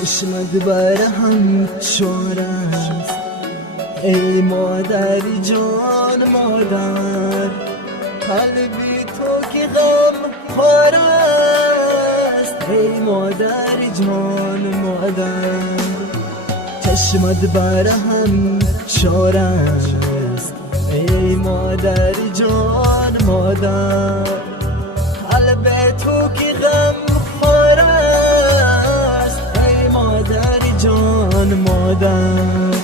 چشمت بر هم چار است ای مادر جان مادر، قلبی تو که غم خوار است ای مادر جان مادر. چشمت بر هم چار است ای مادر جان مادر، قلب تو که غم خوار است ای مادر جان مادر.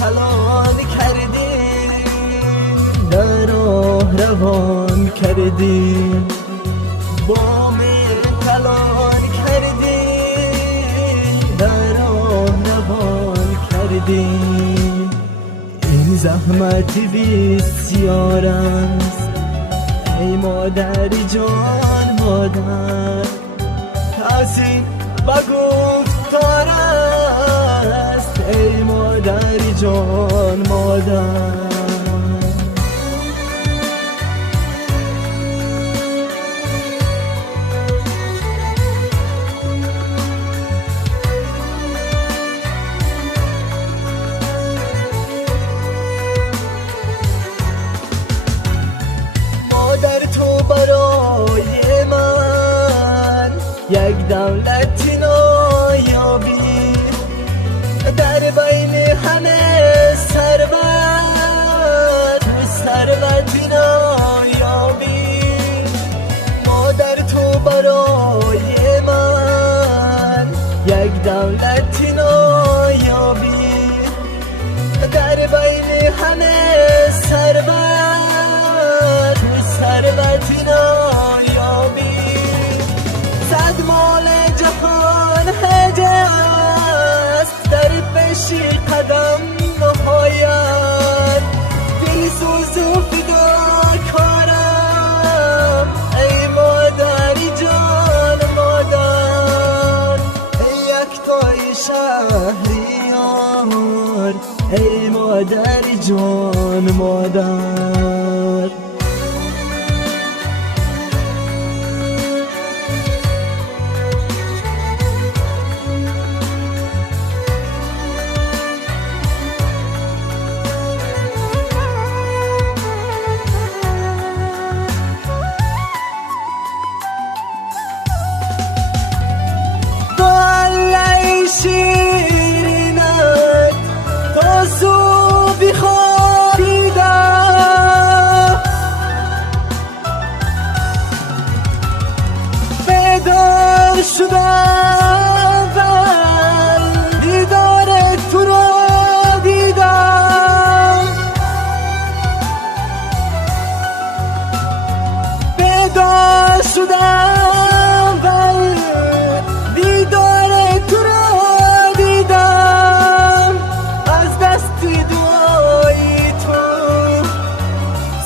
کلان کردی در راه روان کردی، بام کلان کردی در راه روان کردی. این زحمت بسیار است ای مادر جان مادر، کسی با گفتار است ای مادر جان مادر. مادر تو برای من یک دولتی نایابی، در بین همه ثروت ثروتی نایابی. مادر تو برای من یک دولتی نایابی، در بین همه ثروت ثروتی نایابی. صد مال جهان هجاست در پیشی قدم نهاید، دل سوز و فداکارم ای مادر جان مادر. ای یکتای شهریار ای مادر جان مادر. شیرینت تا صبح خوابیدم، بیدار شدم و دیدار تو را دیدم، بیدار شدم و دیدار تو را دیدم. از دستی دعای تو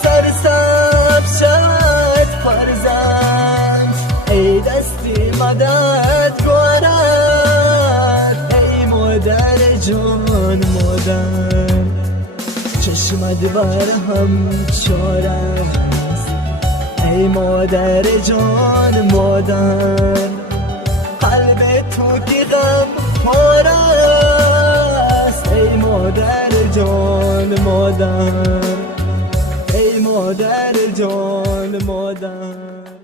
سرسبز شد فرزند، ای دستی مددگارت ای مادر جان مادر. چشمت بر هم چار است ای مادر جان مادر، قلب تو که غم خوار است ای مادر جان مادر، ای مادر جان مادر.